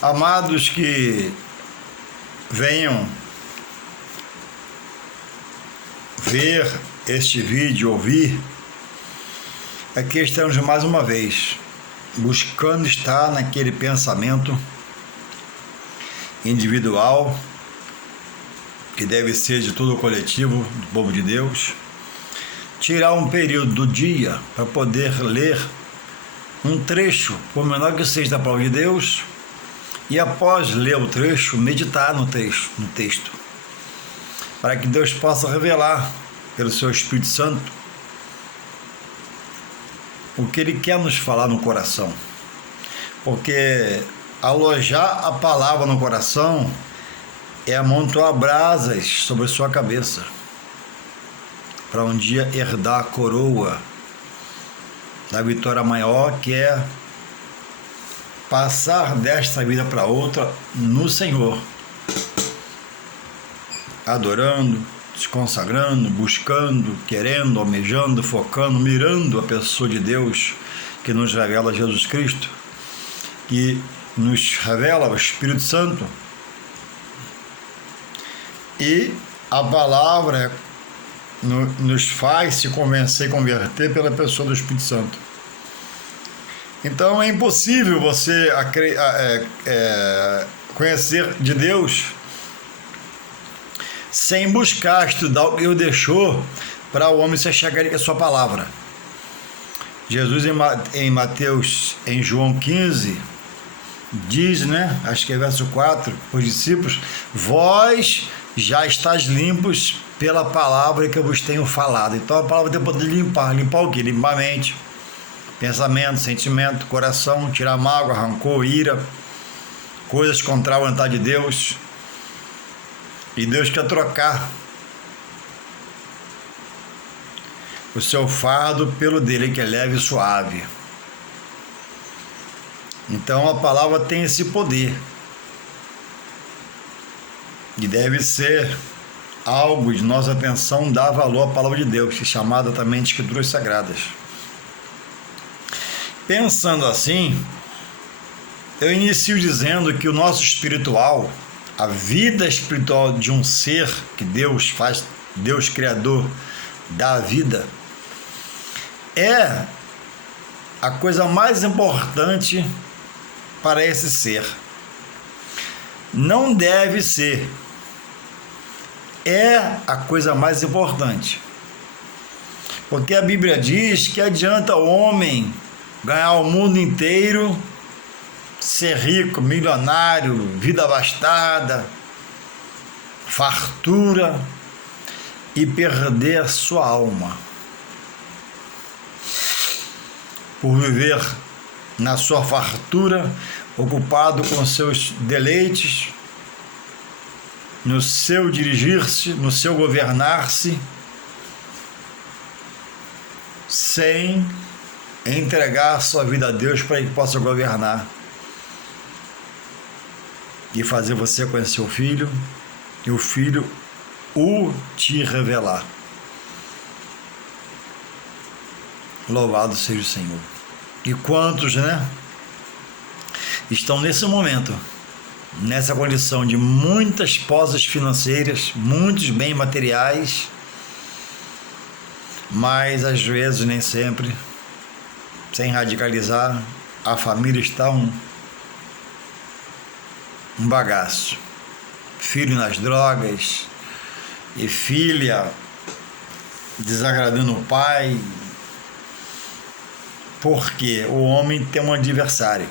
Amados que venham ver este vídeo, ouvir, aqui estamos mais uma vez, buscando estar naquele pensamento individual, que deve ser de todo o coletivo do povo de Deus, tirar um período do dia para poder ler um trecho, por menor que seja da palavra de Deus, e após ler o trecho, meditar no texto, para que Deus possa revelar pelo seu Espírito Santo o que Ele quer nos falar no coração. Porque alojar a palavra no coração é amontoar brasas sobre a sua cabeça, para um dia herdar a coroa da vitória maior, que é passar desta vida para outra no Senhor, adorando, se consagrando, buscando, querendo, almejando, focando, mirando a pessoa de Deus que nos revela Jesus Cristo, que nos revela o Espírito Santo. E a palavra nos faz se convencer e converter pela pessoa do Espírito Santo. Então é impossível você conhecer de Deus sem buscar estudar o que Deus deixou para o homem se achegar a sua palavra. Jesus em Mateus, em João 15, diz, acho que é verso 4, os discípulos: vós já estáis limpos pela palavra que eu vos tenho falado. Então a palavra tem o poder de limpar o quê? Limpar a mente, pensamento, sentimento, coração, tirar mágoa, rancor, ira, coisas contra a vontade de Deus. E Deus quer trocar o seu fardo pelo dele, que é leve e suave. Então a palavra tem esse poder e deve ser algo de nossa atenção, dar valor à palavra de Deus, que é chamada também de Escrituras Sagradas. Pensando assim, eu inicio dizendo que o nosso espiritual, a vida espiritual de um ser que Deus faz, Deus Criador da vida, é a coisa mais importante para esse ser. Não deve ser. É a coisa mais importante. Porque a Bíblia diz que adianta o homem ganhar o mundo inteiro, ser rico, milionário, vida abastada, fartura, e perder a sua alma por viver na sua fartura, ocupado com seus deleites, no seu dirigir-se, no seu governar-se, sem entregar a sua vida a Deus para que possa governar e fazer você conhecer o Filho e o Filho o te revelar. Louvado seja o Senhor. E quantos, estão nesse momento, nessa condição de muitas posses financeiras, muitos bens materiais, mas às vezes, nem sempre, sem radicalizar, a família está um bagaço. Filho nas drogas e filha desagradando o pai, porque o homem tem um adversário.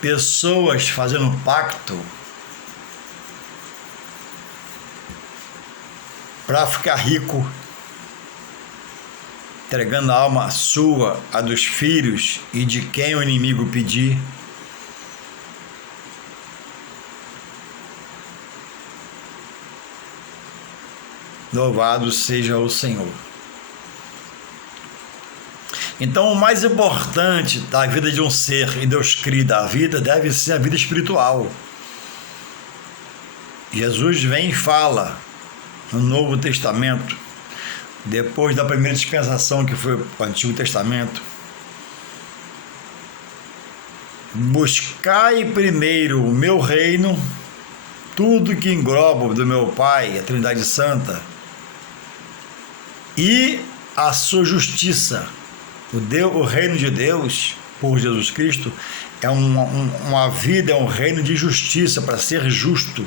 Pessoas fazendo pacto para ficar rico, entregando a alma sua, a dos filhos e de quem o inimigo pedir. Louvado seja o Senhor. Então, o mais importante da vida de um ser, e Deus cria da vida, deve ser a vida espiritual. Jesus vem e fala no Novo Testamento, depois da primeira dispensação, que foi o Antigo Testamento, buscai primeiro o meu reino, tudo que engloba do meu Pai, a Trindade Santa, e a sua justiça. O reino de Deus, por Jesus Cristo, é uma vida, é um reino de justiça, para ser justo.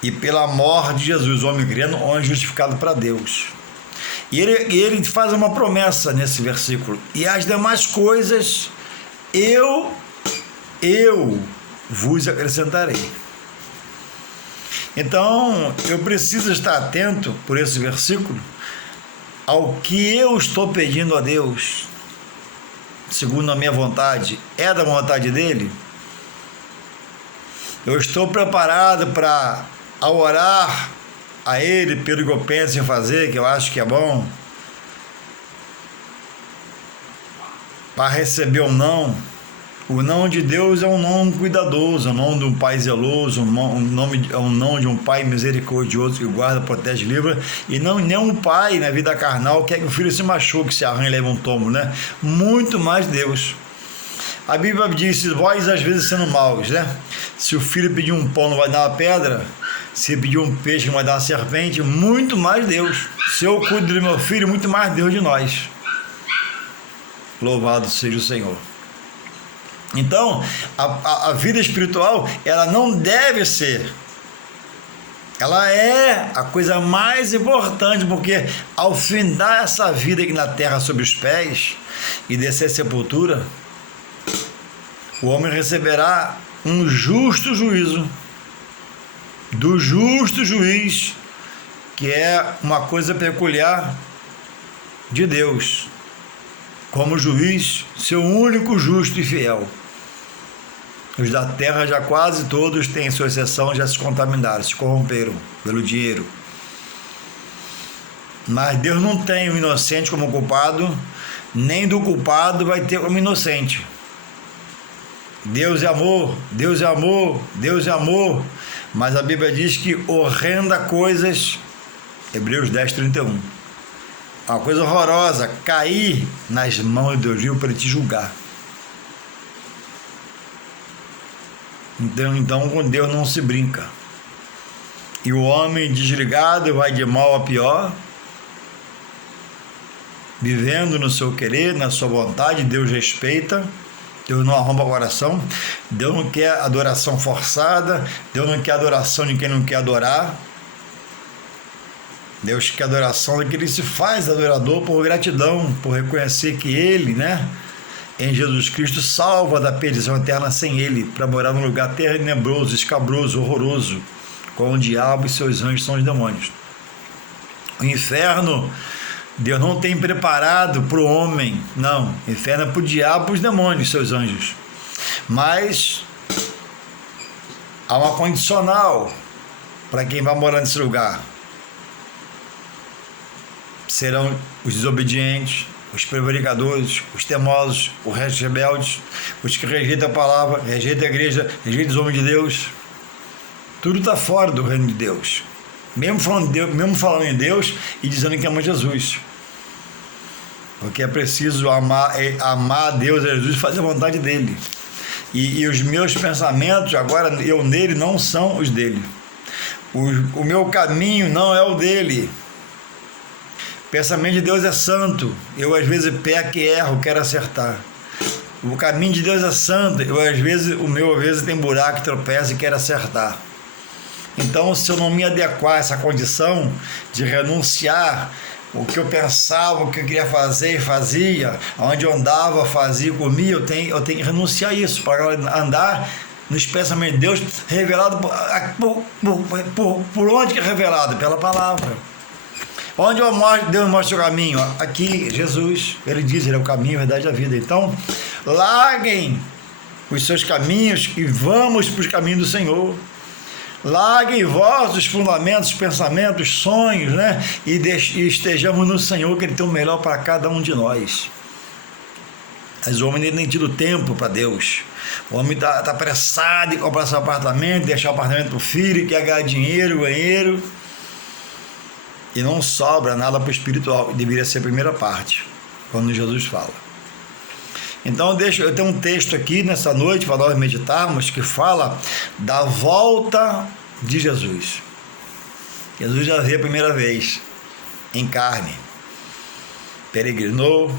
E pela morte de Jesus, o homem crendo, o homem é justificado para Deus. E ele faz uma promessa nesse versículo: e as demais coisas eu vos acrescentarei. Então, eu preciso estar atento, por esse versículo, ao que eu estou pedindo a Deus, segundo a minha vontade, é da vontade dele? Eu estou preparado para, ao orar a ele pelo que eu penso em fazer, que eu acho que é bom, para receber ou não? O não de Deus é um não cuidadoso, é um não de um pai zeloso, é um não de um pai misericordioso que guarda, protege, livra, e não nenhum pai na vida carnal quer que o filho se machuque, se arranhe e leve um tombo, né? Muito mais Deus. A Bíblia diz: vós às vezes sendo maus, né? Se o filho pedir um pão não vai dar uma pedra, se pedir um peixe não vai dar uma serpente, muito mais Deus. Se eu cuido do meu filho, muito mais Deus de nós. Louvado seja o Senhor. Então, a vida espiritual, ela não deve ser, ela é a coisa mais importante, porque ao findar essa vida aqui na terra sob os pés e descer a sepultura, o homem receberá um justo juízo do justo juiz, que é uma coisa peculiar de Deus, como juiz, seu único justo e fiel. Os da terra já quase todos, têm sua exceção, já se contaminaram, se corromperam pelo dinheiro. Mas Deus não tem o inocente como culpado, nem do culpado vai ter como inocente. Deus é amor, Deus é amor, Deus é amor. Mas a Bíblia diz que horrenda coisas, Hebreus 10:31. Uma coisa horrorosa, cair nas mãos de Deus vivo para ele te julgar. Então com Deus não se brinca. E o homem desligado vai de mal a pior, vivendo no seu querer, na sua vontade. Deus respeita, Deus não arromba o coração, Deus não quer adoração forçada, Deus não quer adoração de quem não quer adorar. Deus quer adoração daquele que se faz adorador por gratidão, por reconhecer que Ele, né, em Jesus Cristo, salva da perdição eterna sem Ele, para morar num lugar tenebroso, escabroso, horroroso, com o diabo e seus anjos são os demônios. O inferno, Deus não tem preparado para o homem, não. O inferno é para o diabo e para os demônios, seus anjos. Mas há uma condicional para quem vai morar nesse lugar. Serão os desobedientes, os prevaricadores, os teimosos, os rebeldes, os que rejeitam a palavra, rejeitam a igreja, rejeitam os homens de Deus. Tudo está fora do reino de Deus. Mesmo falando em Deus e dizendo que ama Jesus. Porque é preciso amar a Deus e a Jesus e fazer a vontade dele. E os meus pensamentos, agora eu nele, não são os dele. O meu caminho não é o dele. O pensamento de Deus é santo. Eu às vezes peco e erro, quero acertar. O caminho de Deus é santo. O meu às vezes tem buraco, tropeça e quero acertar. Então, se eu não me adequar a essa condição de renunciar o que eu pensava, o que eu queria fazer e fazia, onde eu andava, fazia, comia, eu tenho que renunciar a isso, para andar nos pensamentos de Deus, revelado por onde que é revelado? Pela palavra. Onde Deus mostra o caminho? Aqui, Jesus, Ele diz, Ele é o caminho, a verdade e a vida. Então, larguem os seus caminhos e vamos para os caminhos do Senhor. Larguem vós os fundamentos, pensamentos, sonhos, né? E estejamos no Senhor, que Ele tem o melhor para cada um de nós. Mas o homem nem tem tido tempo para Deus. O homem está apressado em comprar seu apartamento, deixar o apartamento para o filho, quer ganhar dinheiro, e não sobra nada para o espiritual, que deveria ser a primeira parte, quando Jesus fala. Então eu tenho um texto aqui nessa noite para nós meditarmos que fala da volta de Jesus. Jesus já veio a primeira vez em carne, peregrinou,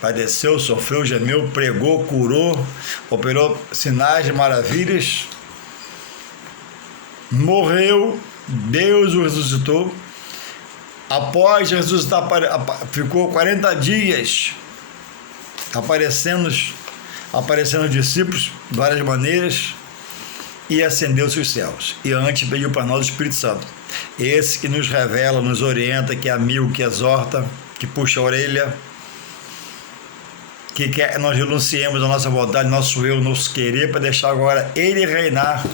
padeceu, sofreu, gemeu, pregou, curou, operou sinais de maravilhas, morreu, Deus o ressuscitou. Após ressuscitar, ficou 40 dias aparecendo aos discípulos de várias maneiras e ascendeu-se os céus. E antes pediu para nós o Espírito Santo, esse que nos revela, nos orienta, que é amigo, que exorta, que puxa a orelha, que quer que nós renunciemos a nossa vontade, nosso eu, nosso querer, para deixar agora Ele reinar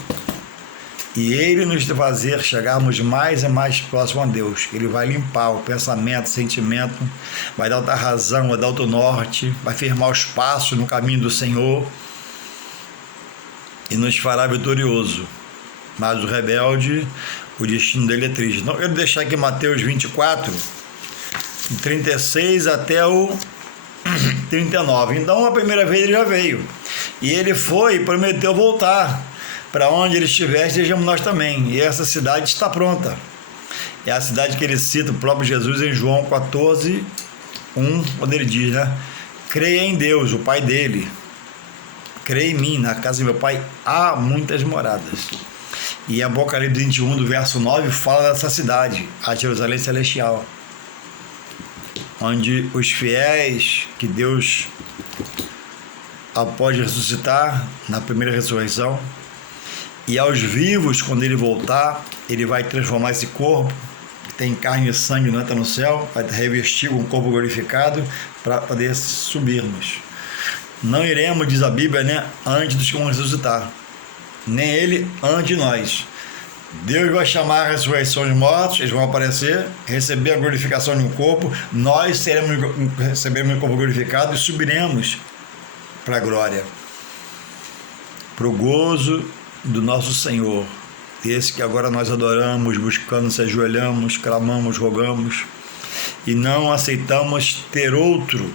e Ele nos fazer chegarmos mais e mais próximo a Deus. Ele vai limpar o pensamento, o sentimento, vai dar outra razão, vai dar outro norte, vai firmar os passos no caminho do Senhor e nos fará vitorioso. Mas o rebelde, o destino dele é triste. Então, eu quero deixar aqui Mateus 24, 36 até o 39. Então, a primeira vez ele já veio. E ele foi e prometeu voltar. Para onde ele estiver, estejamos nós também. E essa cidade está pronta. É a cidade que ele cita, o próprio Jesus, em João 14, 1, quando ele diz, né? Creia em Deus, o Pai dele. Creia em mim, na casa de meu Pai há muitas moradas. E Apocalipse 21, do verso 9, fala dessa cidade, a Jerusalém Celestial, onde os fiéis que Deus, após ressuscitar, na primeira ressurreição, e aos vivos, quando ele voltar, ele vai transformar esse corpo, que tem carne e sangue, não está no céu, vai revestir com um corpo glorificado, para poder subirmos. Não iremos, diz a Bíblia, né, antes dos que vão ressuscitar, nem ele antes de nós. Deus vai chamar a ressurreição dos mortos, eles vão aparecer, receber a glorificação de um corpo, nós receberemos um corpo glorificado e subiremos para a glória, para o gozo do nosso Senhor, esse que agora nós adoramos, buscando, se ajoelhamos, clamamos, rogamos, e não aceitamos ter outro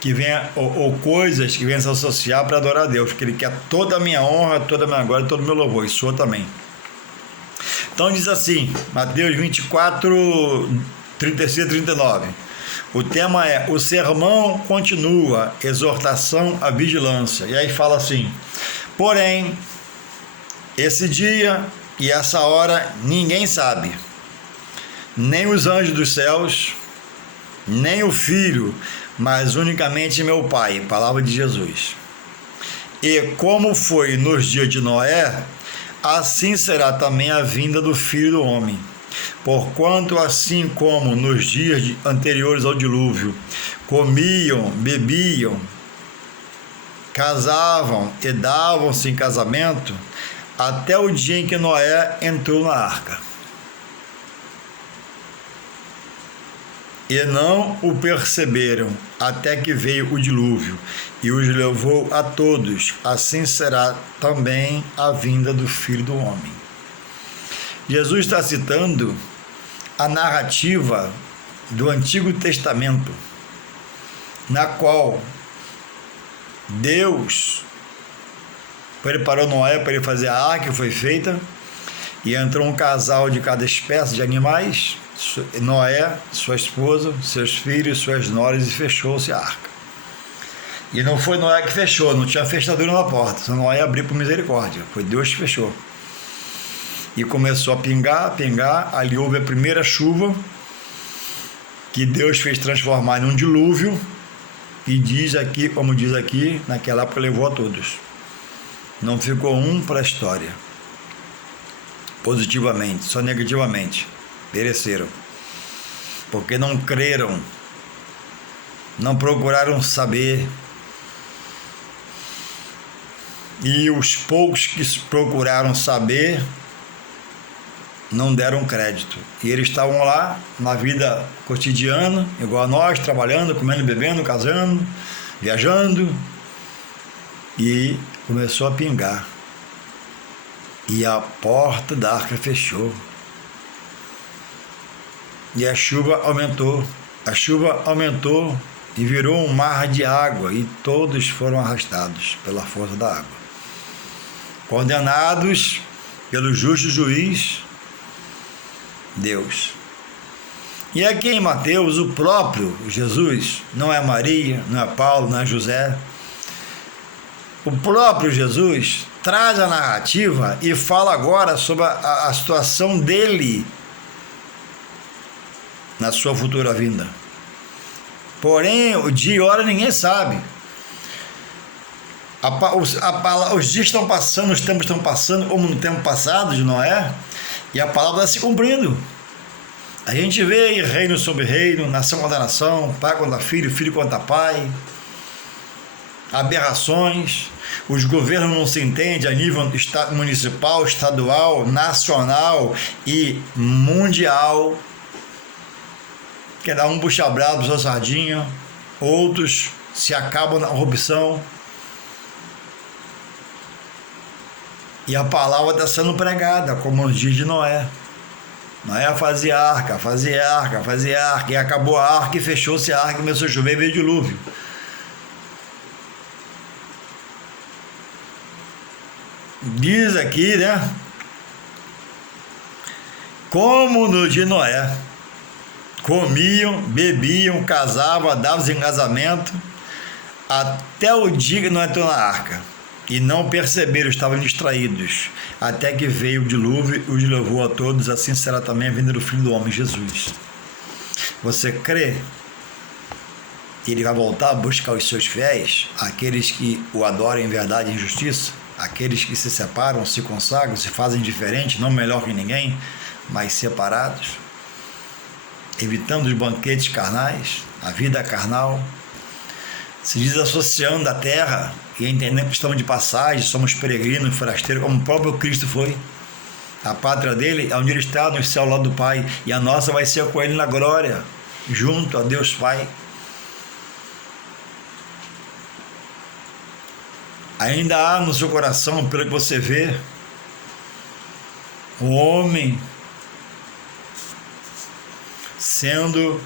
que venha, ou coisas que venham se associar para adorar a Deus, porque Ele quer toda a minha honra, toda a minha glória, todo o meu louvor, e sua também. Então diz assim, Mateus 24, 36 e 39, o tema é: o sermão continua, exortação à vigilância. E aí fala assim: porém, esse dia e essa hora ninguém sabe, nem os anjos dos céus, nem o Filho, mas unicamente meu Pai. Palavra de Jesus. E como foi nos dias de Noé, assim será também a vinda do Filho do Homem. Porquanto, assim como nos dias anteriores ao dilúvio, comiam, bebiam, casavam e davam-se em casamento, até o dia em que Noé entrou na arca. E não o perceberam, até que veio o dilúvio, e os levou a todos. Assim será também a vinda do Filho do Homem. Jesus está citando a narrativa do Antigo Testamento, na qual Deus preparou Noé para ele fazer a arca, que foi feita, e entrou um casal de cada espécie de animais, Noé, sua esposa, seus filhos, suas noras, e fechou-se a arca. E não foi Noé que fechou, não tinha fechadura na porta, só Noé abriu por misericórdia, foi Deus que fechou. E começou a pingar, ali houve a primeira chuva, que Deus fez transformar em um dilúvio, e diz aqui, como diz aqui, naquela época levou a todos. Não ficou um para a história, positivamente, só negativamente. Pereceram, porque não creram, não procuraram saber, e os poucos que procuraram saber não deram crédito, e eles estavam lá na vida cotidiana, igual a nós, trabalhando, comendo, bebendo, casando, viajando, e começou a pingar, e a porta da arca fechou. E a chuva aumentou, a chuva aumentou e virou um mar de água, e todos foram arrastados pela força da água, condenados pelo justo juiz, Deus. E aqui em Mateus, o próprio Jesus, não é Maria, não é Paulo, não é José, o próprio Jesus traz a narrativa e fala agora sobre a situação dele na sua futura vinda. Porém, o dia e hora ninguém sabe. Os dias estão passando, os tempos estão passando, como no tempo passado de Noé, e a palavra está se cumprindo. A gente vê aí reino sobre reino, nação contra nação, pai contra filho, filho contra pai, aberrações, os governos não se entendem a nível municipal, estadual, nacional e mundial. Cada um puxa brabo, sua sardinha, outros se acabam na corrupção. E a palavra está sendo pregada, como nos dias de Noé. Noé fazia arca, e acabou a arca e fechou-se a arca, começou a chover e veio o dilúvio. Diz aqui, né? Como no dia de Noé, comiam, bebiam, casavam, davam-se em casamento, até o dia que não entrou na arca. E não perceberam, estavam distraídos, até que veio o dilúvio e os levou a todos. Assim será também a vinda do Filho do Homem, Jesus. Você crê que ele vai voltar a buscar os seus fiéis, aqueles que o adoram em verdade e em justiça, aqueles que se separam, se consagram, se fazem diferente, não melhor que ninguém, mas separados, evitando os banquetes carnais, a vida carnal, se desassociando da terra e entendendo que estamos de passagem, somos peregrinos, forasteiros, como o próprio Cristo foi. A pátria dele é onde ele está, no céu lá do Pai, e a nossa vai ser com ele na glória, junto a Deus Pai. Ainda há no seu coração, pelo que você vê, o homem sendo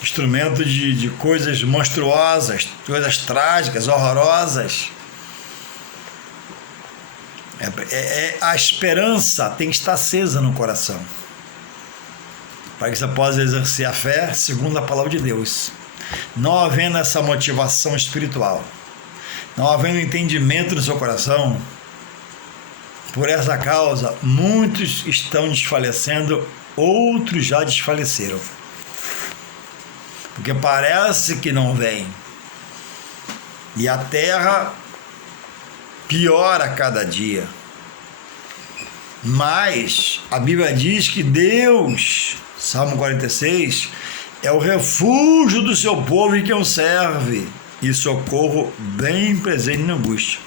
instrumento de coisas monstruosas, coisas trágicas, horrorosas. A esperança tem que estar acesa no coração, para que você possa exercer a fé segundo a palavra de Deus. Não havendo essa motivação espiritual, não havendo entendimento no seu coração, por essa causa, muitos estão desfalecendo, outros já desfaleceram. Porque parece que não vem. E a terra piora a cada dia. Mas a Bíblia diz que Deus, Salmo 46, é o refúgio do seu povo e quem o serve, e socorro bem presente na angústia.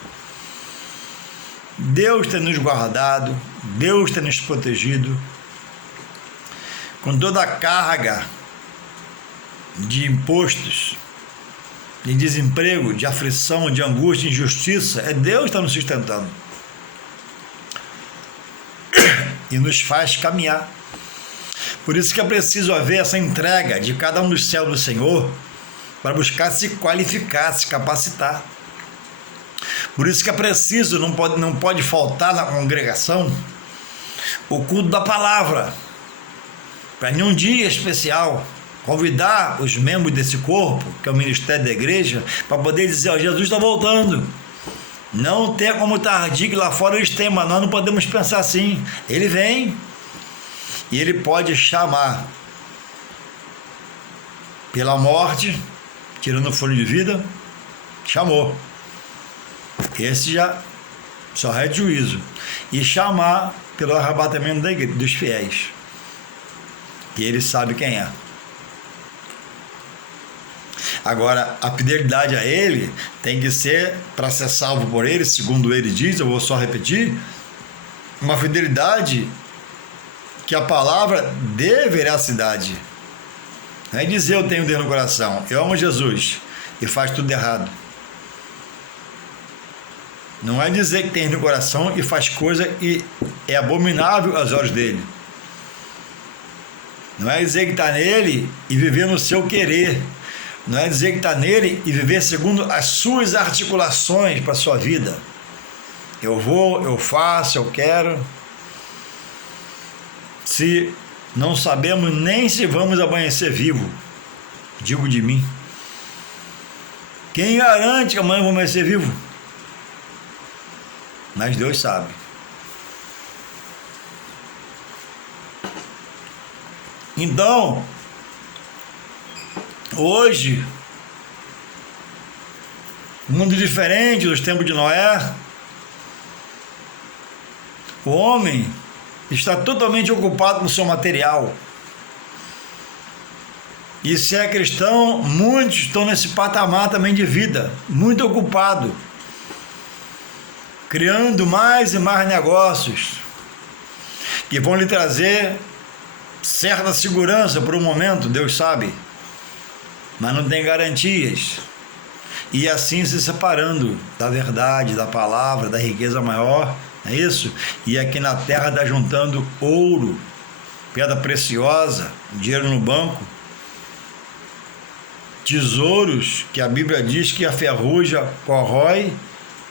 Deus tem nos guardado, Deus tem nos protegido, com toda a carga de impostos, de desemprego, de aflição, de angústia, de injustiça, é Deus que está nos sustentando e nos faz caminhar. Por isso que é preciso haver essa entrega de cada um dos céus do Senhor para buscar se qualificar, se capacitar. Por isso que é preciso, não pode faltar na congregação o culto da palavra, para em um dia especial convidar os membros desse corpo, que é o ministério da igreja, para poder dizer, ó, Jesus está voltando. Não tem como tardio, que lá fora eles têm, mas nós não podemos pensar assim. Ele vem e ele pode chamar pela morte, tirando o fôlego de vida, chamou. Esse já só é de juízo. E chamar pelo arrebatamento da igreja, dos fiéis, que ele sabe quem é. Agora, a fidelidade a ele tem que ser, para ser salvo por ele, segundo ele diz, eu vou só repetir, uma fidelidade que a palavra dê veracidade. Não é dizer eu tenho Deus no coração, eu amo Jesus e faz tudo errado. Não é dizer que tem no coração e faz coisa e é abominável aos olhos dele. Não é dizer que está nele e viver no seu querer. Não é dizer que está nele e viver segundo as suas articulações para a sua vida. Eu vou, eu faço, eu quero. Se não sabemos nem se vamos amanhecer vivo, digo de mim. Quem garante que amanhã vou amanhecer vivo? Mas Deus sabe. Então, hoje, mundo diferente dos tempos de Noé, o homem está totalmente ocupado com o seu material. E se é cristão, muitos estão nesse patamar também de vida, muito ocupado, criando mais e mais negócios que vão lhe trazer certa segurança por um momento, Deus sabe, mas não tem garantias. E assim se separando da verdade, da palavra, da riqueza maior, não é isso? E aqui na terra está juntando ouro, pedra preciosa, dinheiro no banco, tesouros que a Bíblia diz que a ferrugem corrói,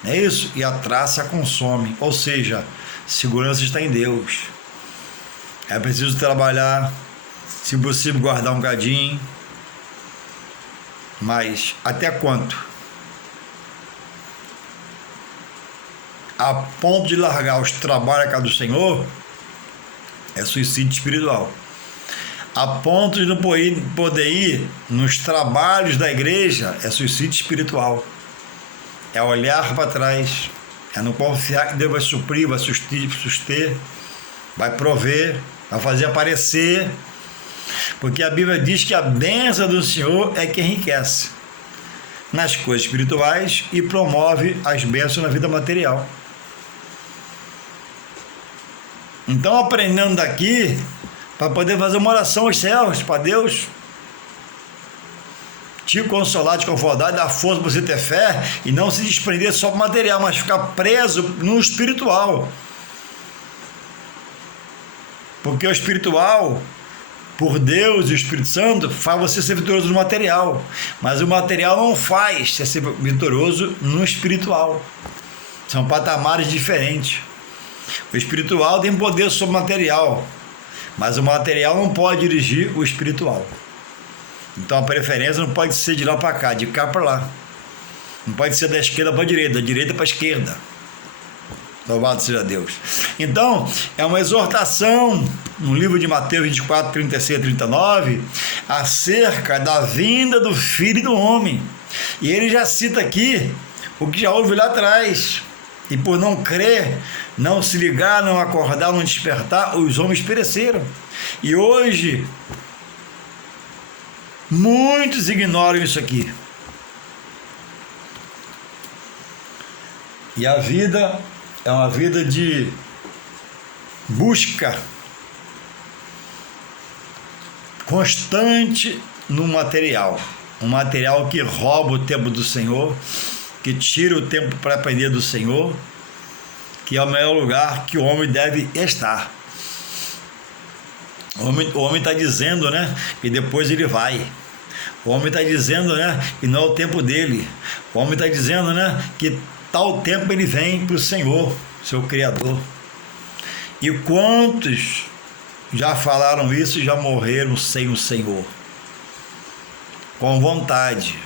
não é isso? E a traça consome. Ou seja, segurança está em Deus. É preciso trabalhar, se possível guardar um cadinho, mas até quanto? A ponto de largar os trabalhos cá do Senhor é suicídio espiritual. A ponto de não poder ir nos trabalhos da igreja é suicídio espiritual. É olhar para trás, é não confiar que Deus vai suprir, vai suster, vai prover, vai fazer aparecer, porque a Bíblia diz que a bênção do Senhor é que enriquece nas coisas espirituais e promove as bênçãos na vida material. Então, aprendendo daqui, para poder fazer uma oração aos céus, para Deus te consolar, te confortar, dar força para você ter fé e não se desprender só para o material, mas ficar preso no espiritual. Porque o espiritual, por Deus e o Espírito Santo, faz você ser vitorioso no material, mas o material não faz você ser vitorioso no espiritual. São patamares diferentes. O espiritual tem poder sobre o material, mas o material não pode dirigir o espiritual. Então a preferência não pode ser de lá para cá, de cá para lá. Não pode ser da esquerda para a direita, da direita para a esquerda. Louvado seja Deus. Então, é uma exortação no livro de Mateus 24, 36 e 39, acerca da vinda do Filho do Homem. E ele já cita aqui o que já houve lá atrás. E por não crer, não se ligar, não acordar, não despertar, os homens pereceram. E hoje, muitos ignoram isso aqui. E a vida é uma vida de busca constante no material. Um material que rouba o tempo do Senhor, que tira o tempo para aprender do Senhor, que é o melhor lugar que o homem deve estar. O homem está dizendo, né, que depois ele vai. O homem está dizendo, né, que não é o tempo dele. O homem está dizendo, né, que tal tempo ele vem para o Senhor, seu Criador. E quantos já falaram isso e já morreram sem o Senhor? Com vontade.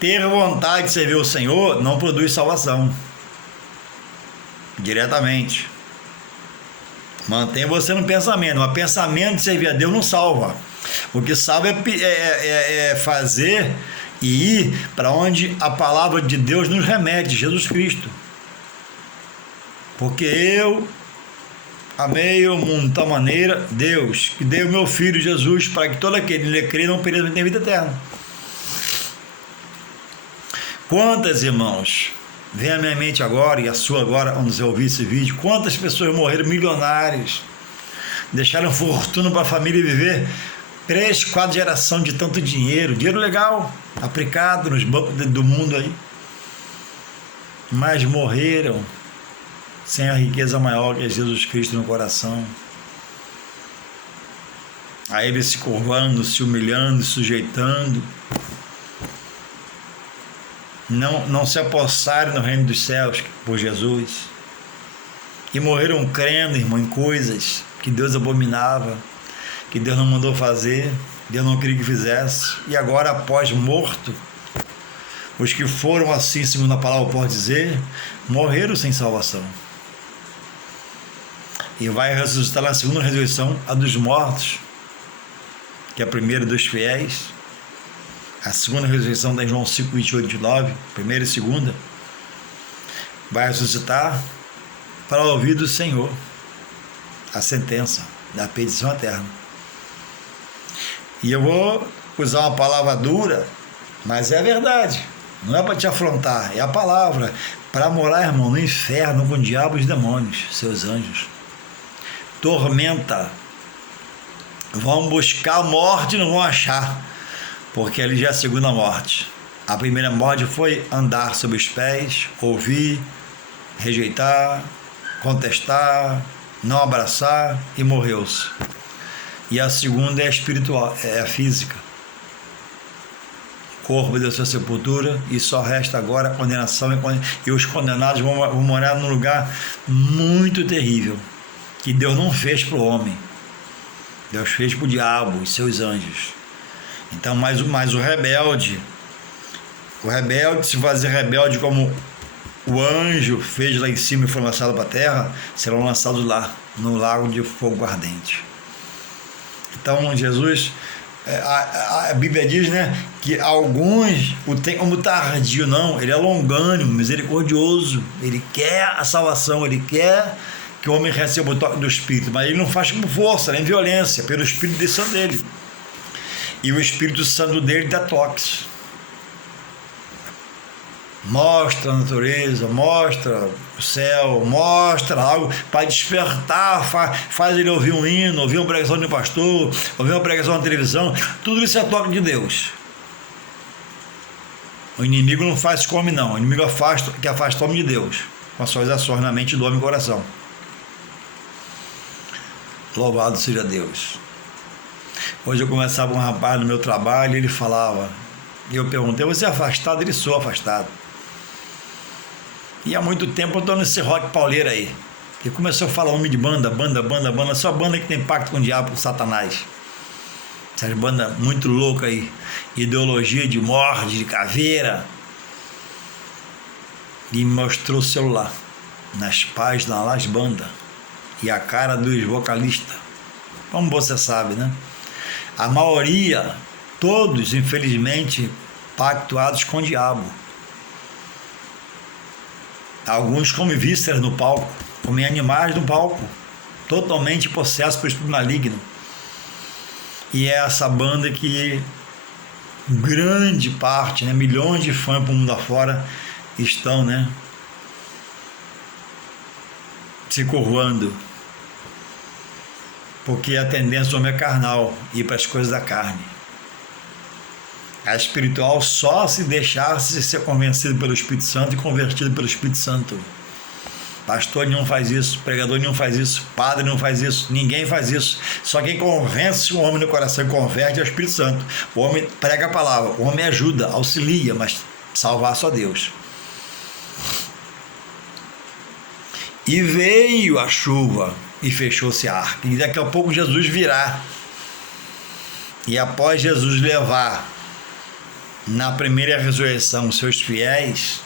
Ter vontade de servir o Senhor não produz salvação. Diretamente. Mantém você no pensamento. Mas pensamento de servir a Deus não salva. O que salva é fazer e ir para onde a palavra de Deus nos remete, Jesus Cristo. Porque eu amei o mundo de tal maneira, Deus, que deu o meu Filho Jesus, para que todo aquele que nele crê não pereça, mas tenha vida eterna. Quantas, irmãos, vem à minha mente agora, e a sua agora, quando você ouvir esse vídeo, quantas pessoas morreram milionários, deixaram fortuna para a família viver 3, 4 gerações de tanto dinheiro legal, aplicado nos bancos do mundo aí, mas morreram sem a riqueza maior que é Jesus Cristo no coração. a ele se curvando, se humilhando, se sujeitando, não se apossarem no reino dos céus por Jesus, e morreram crendo, irmão, em coisas que Deus abominava, que Deus não mandou fazer, Deus não queria que fizesse, e agora, após morto, os que foram assim, segundo a palavra pode dizer, morreram sem salvação. E vai ressuscitar na segunda ressurreição a dos mortos, que é a primeira dos fiéis. A segunda ressurreição está em João 5, 28 e 29, primeira e segunda. Vai ressuscitar para ouvir do Senhor a sentença da perdição eterna. E eu vou usar uma palavra dura, mas é a verdade. Não é para te afrontar, é a palavra. Para morar, irmão, no inferno com o diabo e os demônios, seus anjos. Tormenta. Vão buscar a morte e não vão achar, porque ali já é a segunda morte. A primeira morte foi andar sobre os pés, ouvir, rejeitar, contestar, não abraçar e morreu-se. E a segunda é a espiritual, é a física. O corpo deu sua sepultura e só resta agora a condenação, e os condenados vão morar num lugar muito terrível, que Deus não fez para o homem, Deus fez para o diabo e seus anjos. Então, mas o rebelde se fazer rebelde como o anjo fez lá em cima e foi lançado para a terra, serão lançados lá, no lago de fogo ardente. Então, Jesus, a Bíblia diz, né, que alguns o tem como tardio, não, ele é longânimo, misericordioso, ele quer a salvação, ele quer que o homem receba o toque do Espírito, mas ele não faz com força, nem violência, pelo Espírito Santo dele. E o Espírito Santo dele dá toques. Mostra a natureza, mostra o céu, mostra algo para despertar, faz ele ouvir um hino, ouvir uma pregação de um pastor, ouvir uma pregação na televisão. Tudo isso é toque de Deus. O inimigo não faz como não, o inimigo que afasta o homem de Deus, com as suas ações na mente do homem e coração. Louvado seja Deus. Hoje eu conversava com um rapaz no meu trabalho e ele falava, e eu perguntei, você é afastado? Ele sou afastado. E há muito tempo eu estou nesse rock pauleiro aí. E começou a falar homem de banda, só banda que tem pacto com o diabo, com Satanás. Essas bandas muito loucas aí, ideologia de morte, de caveira. E me mostrou o celular, nas páginas lá, as bandas. E a cara dos vocalistas. Como você sabe, né? A maioria, todos, infelizmente, pactuados com o diabo. Alguns comem vísceras no palco, comem animais no palco, totalmente possessos por espírito maligno. E é essa banda que grande parte, né, milhões de fãs para o mundo afora estão, né, se curvando. Porque a tendência do homem é carnal, ir para as coisas da carne. A espiritual só se deixasse ser convencido pelo Espírito Santo e convertido pelo Espírito Santo. Pastor nenhum faz isso, pregador nenhum faz isso, padre não faz isso, ninguém faz isso. Só quem convence o homem no coração e converte é o Espírito Santo. O homem prega a palavra, o homem ajuda, auxilia, mas salvar só Deus. E veio a chuva e fechou-se a arca. E daqui a pouco Jesus virá. E após Jesus levar na primeira ressurreição seus fiéis,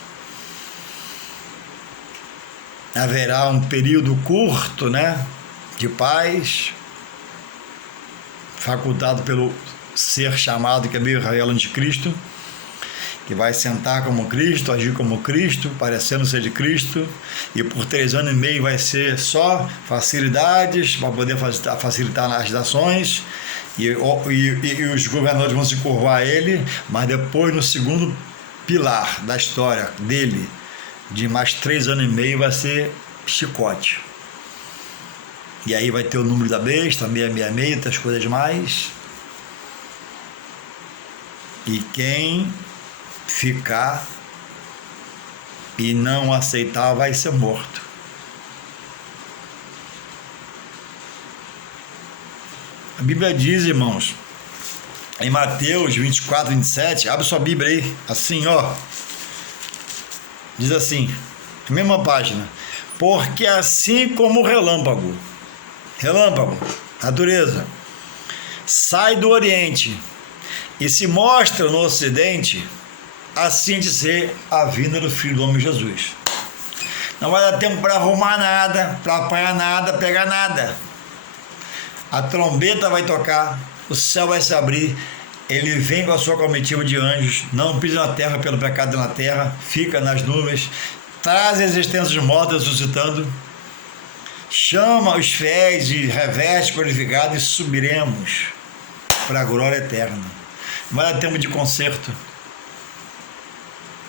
haverá um período curto, né, de paz, facultado pelo ser chamado que é meio Israel anticristo, que vai sentar como Cristo, agir como Cristo, parecendo ser de Cristo, e por 3 anos e meio vai ser só facilidades para poder facilitar as ações, e os governadores vão se curvar a ele, mas depois, no segundo pilar da história dele, de mais 3 anos e meio, vai ser chicote. E aí vai ter o número da besta, 666, outras coisas mais. E quem ficar e não aceitar vai ser morto. Bíblia diz, irmãos, em Mateus 24, 27, abre sua Bíblia aí, assim, ó. Diz assim, mesma página. Porque assim como o relâmpago, natureza, sai do Oriente e se mostra no Ocidente, assim de ser a vinda do Filho do Homem Jesus. Não vai dar tempo para arrumar nada, para apanhar nada, pegar nada. A trombeta vai tocar, o céu vai se abrir, ele vem com a sua comitiva de anjos, não pisa na terra pelo pecado na terra, fica nas nuvens, traz a existência dos mortos ressuscitando, chama os fiéis e reveste glorificado e subiremos para a glória eterna. Não vai dar tempo de conserto,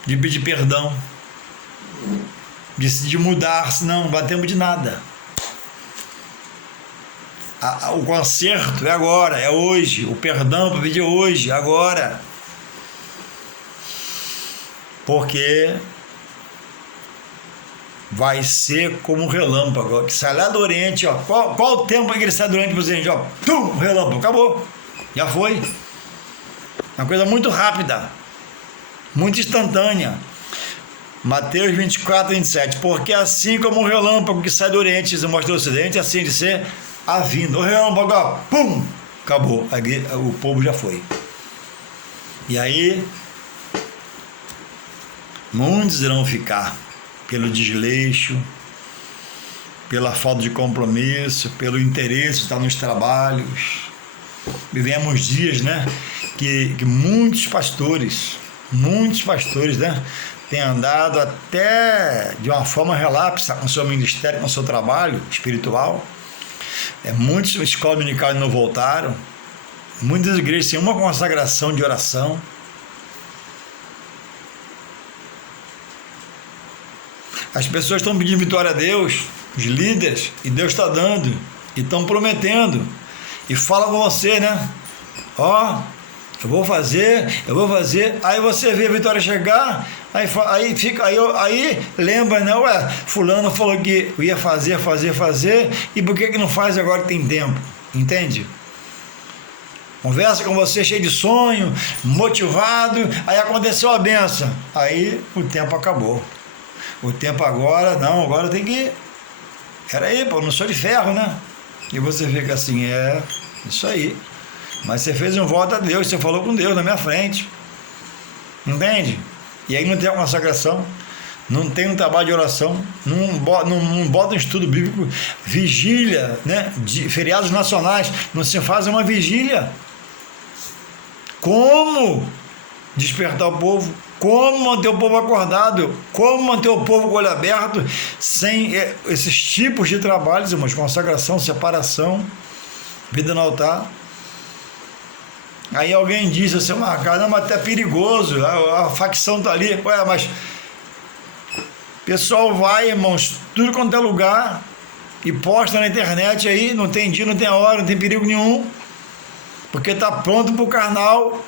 de pedir perdão, de mudar, não vai dar tempo de nada. O conserto é agora, é hoje, o perdão para pedir hoje, agora. Porque vai ser como um relâmpago, que sai lá do Oriente, ó. Qual o tempo que ele sai do Oriente para o Ocidente? Ó, tum, relâmpago, acabou, já foi. Uma coisa muito rápida, muito instantânea. Mateus 24, 27. Porque assim como um relâmpago que sai do Oriente e se mostra no Ocidente, assim de ser a vinda. O relâmpago, ó, pum, acabou. Aí, o povo já foi. E aí, muitos irão ficar pelo desleixo, pela falta de compromisso, pelo interesse de estar nos trabalhos. Vivemos dias, né, que muitos pastores, né, têm andado até de uma forma relapsa com o seu ministério, com o seu trabalho espiritual. Muitas escolas dominicais não voltaram, muitas igrejas têm uma consagração de oração. As pessoas estão pedindo vitória a Deus, os líderes, e Deus está dando, e estão prometendo, e fala com você, né? Ó, eu vou fazer, aí você vê a vitória chegar, aí lembra, né? Ué, fulano falou que ia fazer, e por que não faz agora que tem tempo? Entende? Conversa com você cheio de sonho, motivado, aí aconteceu a benção, aí o tempo acabou. O tempo agora, não, agora tem que... Peraí, pô, não sou de ferro, né? E você fica assim, isso aí. Mas você fez um voto a Deus, você falou com Deus na minha frente. Entende? E aí não tem a consagração, não tem um trabalho de oração, não bota um estudo bíblico, vigília, né? De feriados nacionais, não se faz uma vigília. Como despertar o povo? Como manter o povo acordado? Como manter o povo com o olho aberto sem esses tipos de trabalhos, irmãos? Consagração, separação, vida no altar. Aí alguém diz assim, caramba, até perigoso, a facção está ali. Ué, mas o pessoal vai, irmãos, tudo quanto é lugar e posta na internet aí, não tem dia, não tem hora, não tem perigo nenhum, porque está pronto para o carnal.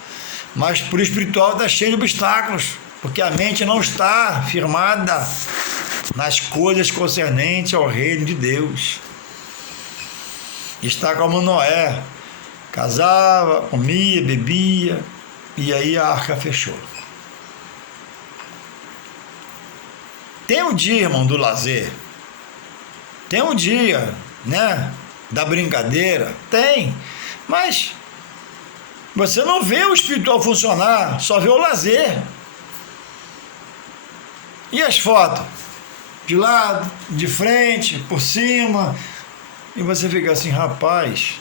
Mas por espiritual está cheio de obstáculos, porque a mente não está firmada nas coisas concernentes ao reino de Deus. Está como Noé, casava, comia, bebia, e aí a arca fechou. Tem um dia, irmão, do lazer, tem um dia, né, da brincadeira, tem, mas você não vê o espiritual funcionar, só vê o lazer. E as fotos? De lado, de frente, por cima. E você fica assim, rapaz.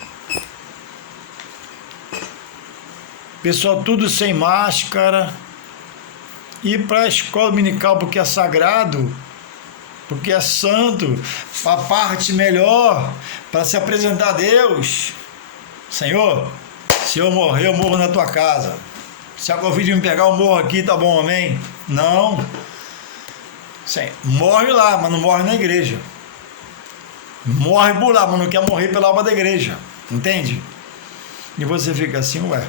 Pessoal tudo sem máscara. Ir para a escola dominical porque é sagrado, porque é santo, a parte melhor, para se apresentar a Deus. Senhor, se eu morrer, eu morro na tua casa. Se a Covid me pegar, eu morro aqui, tá bom, amém? Não. Sim, morre lá, mas não morre na igreja. Morre por lá, mas não quer morrer pela alma da igreja. Entende? E você fica assim, ué.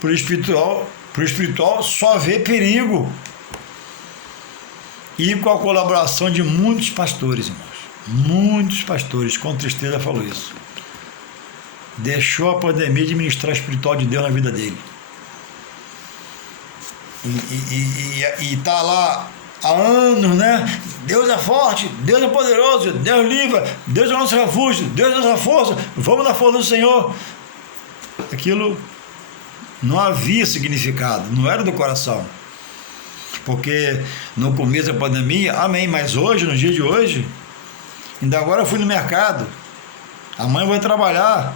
Pro espiritual só vê perigo. E com a colaboração de muitos pastores, irmãos. Muitos pastores, com tristeza, falou isso. Deixou a pandemia de ministrar espiritual de Deus na vida dele. E tá lá há anos, né? Deus é forte, Deus é poderoso, Deus livra, Deus é o nosso refúgio, Deus é a nossa força, vamos na força do Senhor. Aquilo não havia significado, não era do coração. Porque no começo da pandemia, amém, mas hoje, no dia de hoje, ainda agora eu fui no mercado, amanhã eu vou trabalhar,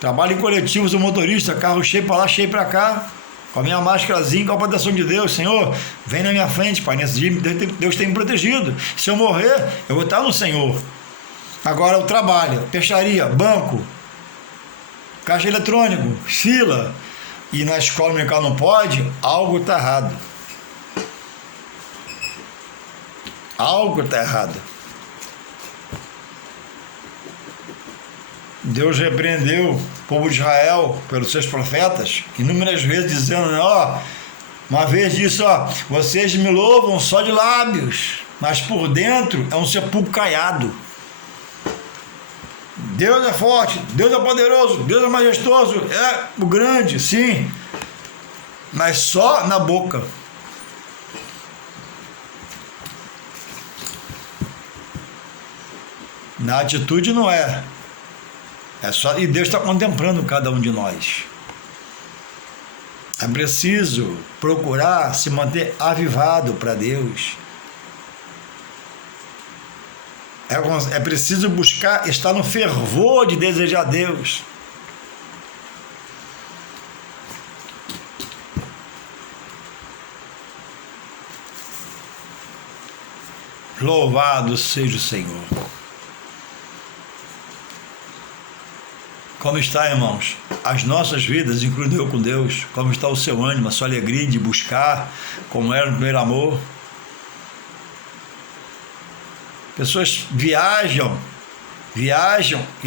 trabalho em coletivos do motorista, carro cheio para lá, cheio para cá, com a minha máscarazinha, com a proteção de Deus. Senhor, vem na minha frente, Pai, nesse dia Deus tem me protegido. Se eu morrer, eu vou estar no Senhor. Agora eu trabalho, peixaria, banco, caixa eletrônico, fila, e na escola dominical não pode, algo está errado. Algo está errado. Deus repreendeu o povo de Israel pelos seus profetas, inúmeras vezes dizendo, ó, uma vez disse, ó, vocês me louvam só de lábios, mas por dentro é um sepulcro caiado. Deus é forte, Deus é poderoso, Deus é majestoso, é o grande, sim, mas só na boca. Na atitude não é. É só, e Deus está contemplando cada um de nós. É preciso procurar se manter avivado para Deus. É preciso buscar estar no fervor de desejar Deus. Louvado seja o Senhor. Como está, irmãos? As nossas vidas, incluindo eu com Deus, como está o seu ânimo, a sua alegria de buscar, como era no primeiro amor? Pessoas viajam, e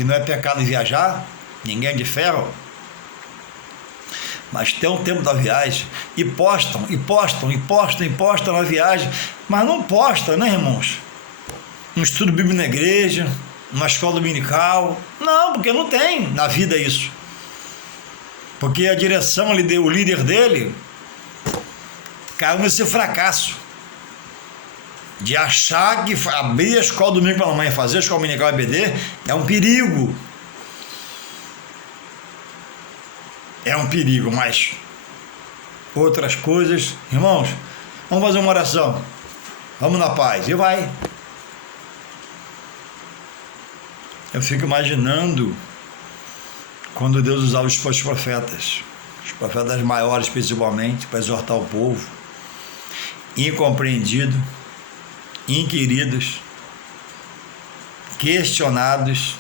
não é pecado viajar, ninguém é de ferro, mas tem um tempo da viagem, e postam na viagem, mas não postam, né, irmãos? Um estudo bíblico na igreja, uma escola dominical, não, porque não tem na vida isso, porque a direção, o líder dele, caiu nesse fracasso, de achar que abrir a escola domingo pela manhã, fazer a escola dominical EBD, é um perigo, mas outras coisas, irmãos, vamos fazer uma oração, vamos na paz, e vai. Eu fico imaginando quando Deus usava os profetas maiores principalmente, para exortar o povo, incompreendido, inquiridos, questionados,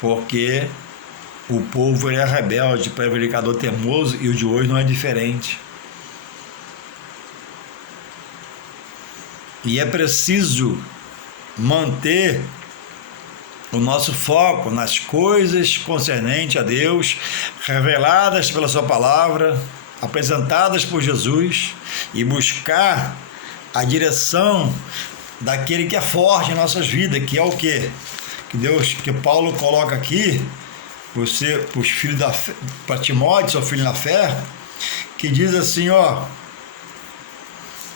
porque o povo é rebelde, prevaricador, teimoso, e o de hoje não é diferente. E é preciso manter o nosso foco nas coisas concernentes a Deus, reveladas pela sua palavra, apresentadas por Jesus, e buscar a direção daquele que é forte em nossas vidas, que é o quê? Que Paulo coloca aqui, os filhos da fé, para Timóteo, seu filho na fé, que diz assim, ó,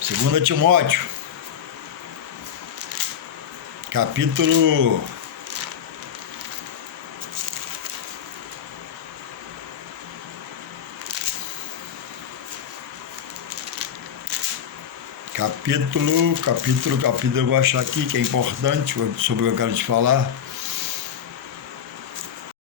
2 Timóteo, capítulo 'capítulo, eu vou achar aqui, que é importante sobre o que eu quero te falar.